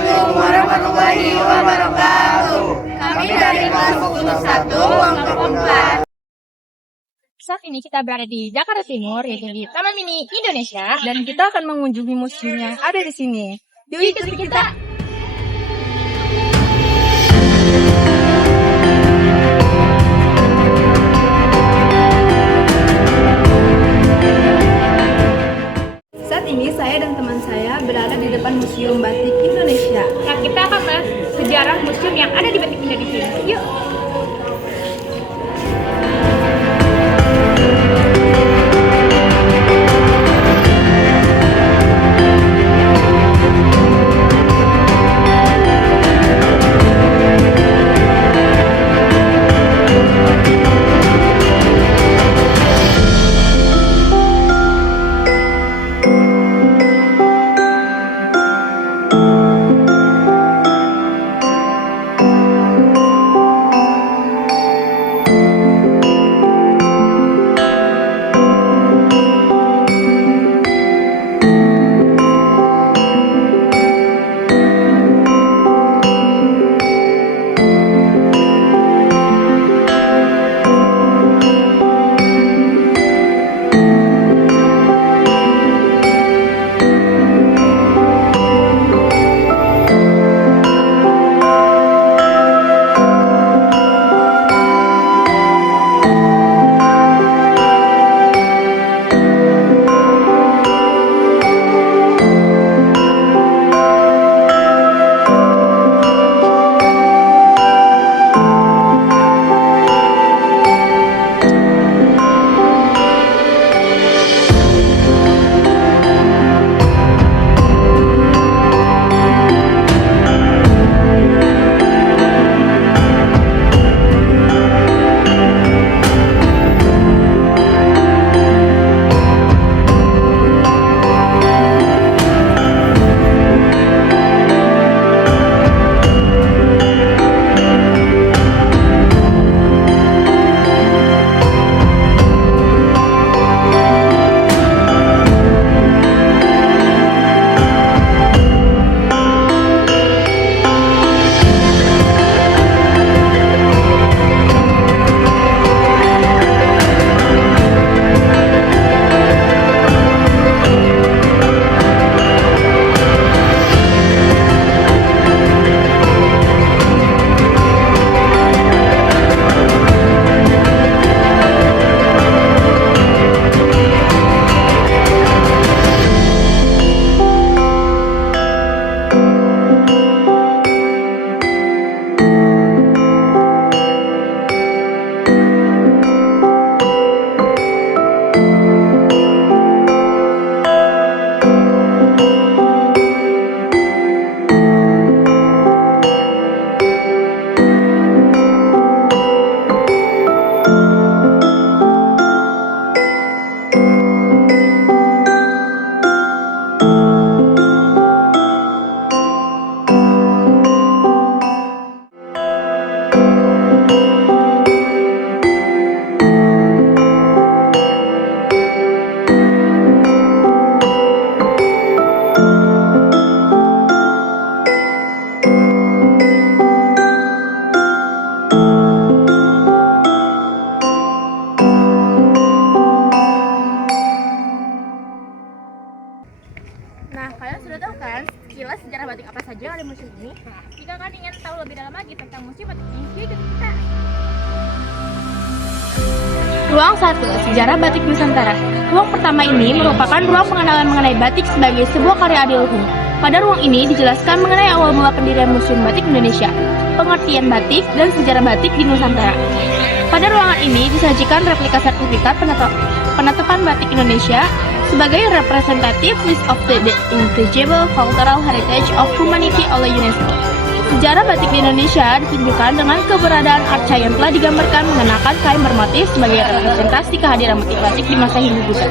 Assalamualaikum warahmatullahi wabarakatuh. Kami dari kelas 1 kelompok 4. Saat ini kita berada di Jakarta Timur, yaitu di Taman Mini Indonesia, dan kita akan mengunjungi museum yang ada di sini. Yuk ikuti kita! Saat ini saya dan teman saya berada di depan Museum Batik Indonesia. Nah, kita akan melihat sejarah museum yang ada di Batik Indonesia. Yuk! Nah, kalian sudah tahu kan sekilas sejarah batik apa saja yang ada di museum ini? Jika kalian ingin tahu lebih dalam lagi tentang museum batik ini, yuk ikuti kita! Ruang 1. Sejarah Batik Nusantara. Ruang pertama ini merupakan ruang pengenalan mengenai batik sebagai sebuah karya adiluhung. Pada ruang ini dijelaskan mengenai awal mula pendirian Museum Batik Indonesia, pengertian batik, dan sejarah batik di Nusantara. Pada ruangan ini disajikan replika sertifikat penetapan batik Indonesia sebagai representative list of the intangible cultural heritage of humanity oleh UNESCO. Sejarah batik di Indonesia ditunjukkan dengan keberadaan arca yang telah digambarkan mengenakan kain bermotif sebagai representasi kehadiran motif batik di masa Hindu-Buddha.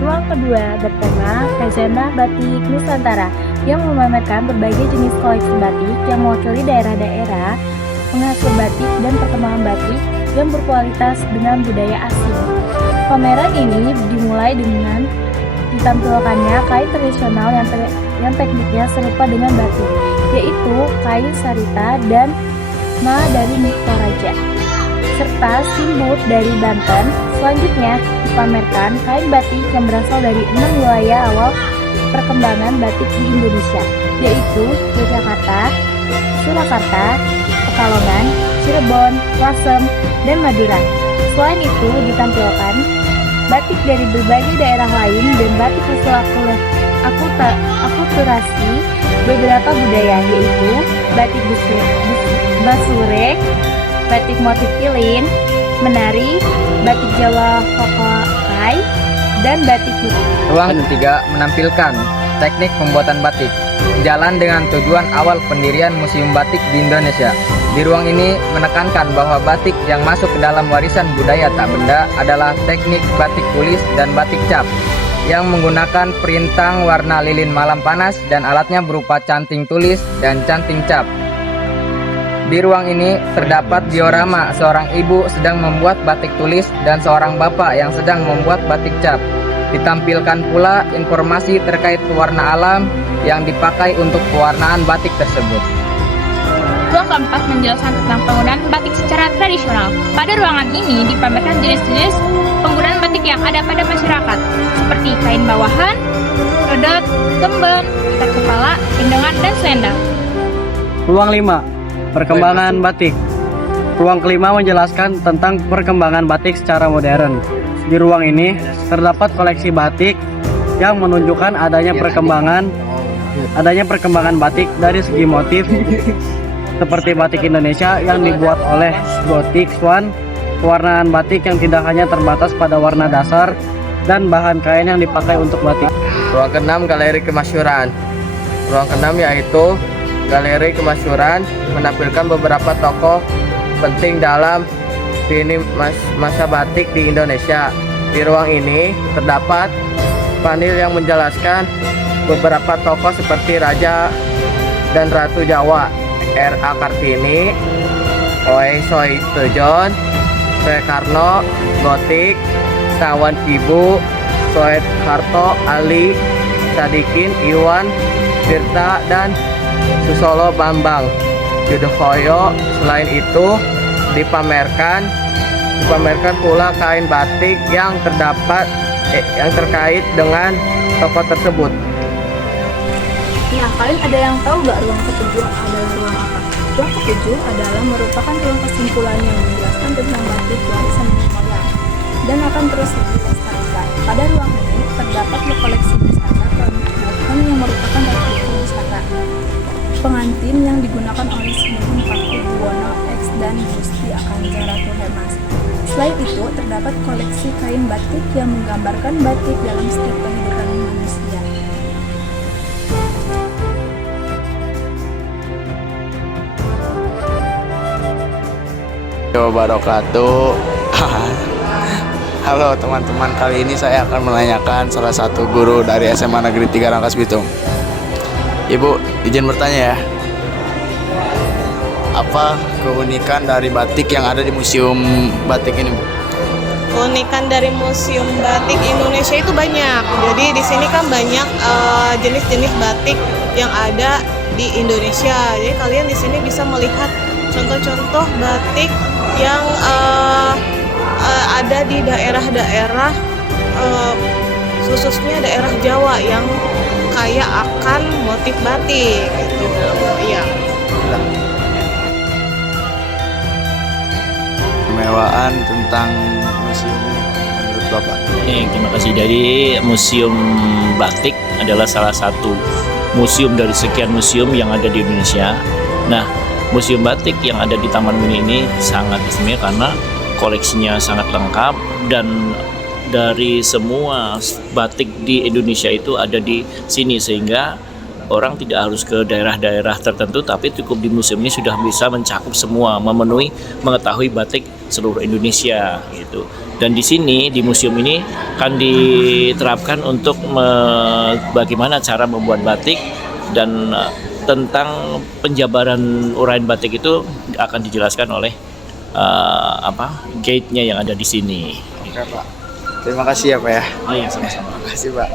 Ruang kedua bertema Khazanah Batik Nusantara yang memamerkan berbagai jenis koleksi batik yang mewakili daerah-daerah penghasil batik dan perkembangan batik yang berkualitas dengan budaya asli. Pameran ini dimulai dengan ditampilkannya kain tradisional yang tekniknya serupa dengan batik, yaitu kain sarita dan ma dari Toraja, serta simbut dari Banten. Selanjutnya dipamerkan kain batik yang berasal dari 6 wilayah awal perkembangan batik di Indonesia, yaitu Yogyakarta, Surakarta, Pekalongan, Cirebon, Lasem, dan Madura. Selain itu ditampilkan batik dari berbagai daerah lain dan batik hasil akulturasi beberapa budaya, yaitu batik Basurek, batik motif lilin, menari, batik Jawa Hokai, dan batik Hutan. Ruang ketiga menampilkan teknik pembuatan batik, jalan dengan tujuan awal pendirian Museum Batik di Indonesia. Di ruang ini menekankan bahwa batik yang masuk ke dalam warisan budaya tak benda adalah teknik batik tulis dan batik cap yang menggunakan perintang warna lilin malam panas dan alatnya berupa canting tulis dan canting cap. Di ruang ini terdapat diorama seorang ibu sedang membuat batik tulis dan seorang bapak yang sedang membuat batik cap. Ditampilkan pula informasi terkait pewarna alam yang dipakai untuk pewarnaan batik tersebut. Ruang keempat menjelaskan tentang penggunaan batik secara tradisional. Pada ruangan ini dipamerkan jenis-jenis penggunaan batik yang ada pada masyarakat, seperti kain bawahan, redot, kemben, ikat kepala, gendongan, dan selendang. Ruang 5. Perkembangan batik. Ruang kelima menjelaskan tentang perkembangan batik secara modern. Di ruang ini terdapat koleksi batik yang menunjukkan adanya perkembangan batik dari segi motif seperti batik Indonesia yang dibuat oleh Gothic Swan, pewarnaan batik yang tidak hanya terbatas pada warna dasar dan bahan kain yang dipakai untuk batik. Ruang keenam galeri kemasyhuran. Ruang keenam yaitu galeri kemasyhuran menampilkan beberapa tokoh penting dalam lini masa batik di Indonesia. Di ruang ini terdapat panel yang menjelaskan beberapa tokoh seperti Raja dan Ratu Jawa, R.A. Kartini, Oe Soe Tejon, Soekarno, Gotik, Sawan Ibu, Soeharto, Ali, Sadikin, Iwan, Tirta, dan Susilo Bambang Yudhoyono. Selain itu dipamerkan pula kain batik yang terkait dengan tokoh tersebut. Nah, kalian ada yang tahu nggak ruang ketujuh adalah ruang apa? Ruang ketujuh adalah merupakan ruang kesimpulan yang menjelaskan tentang batik warisan nenek moyang dan akan terus dilestarikan. Pada ruang ini terdapat koleksi wisata penghubung yang merupakan atribut wisata pengantin yang digunakan oleh Sunan Pakubuwono X dan Gusti Akanza Ratu Hemas. Selain itu, terdapat koleksi kain batik yang menggambarkan batik dalam setiap kehidupan manusia. Wabarakatuh. Halo teman-teman, kali ini saya akan menanyakan salah satu guru dari SMA Negeri 3 Rangkas Bitung. Ibu, izin bertanya ya. Apa keunikan dari batik yang ada di Museum Batik ini, Bu? Keunikan dari Museum Batik Indonesia itu banyak. Jadi di sini kan banyak jenis-jenis batik yang ada di Indonesia. Jadi kalian di sini bisa melihat contoh-contoh batik yang ada di daerah-daerah khususnya daerah Jawa yang kaya akan motif batik gitu. Iya. Kemewaan tentang museum ini menurut Bapak? Terima kasih. Jadi Museum Batik adalah salah satu museum dari sekian museum yang ada di Indonesia. Nah, Museum Batik yang ada di Taman Mini ini sangat istimewa karena koleksinya sangat lengkap dan dari semua batik di Indonesia itu ada di sini, sehingga orang tidak harus ke daerah-daerah tertentu, tapi cukup di museum ini sudah bisa mencakup semua, mengetahui batik seluruh Indonesia gitu. Dan di sini di museum ini akan diterapkan untuk bagaimana cara membuat batik dan tentang penjabaran uraian batik itu akan dijelaskan oleh guide-nya yang ada di sini. Oke, Pak. Terima kasih ya Pak ya. Oh iya, sama-sama. Terima kasih Pak.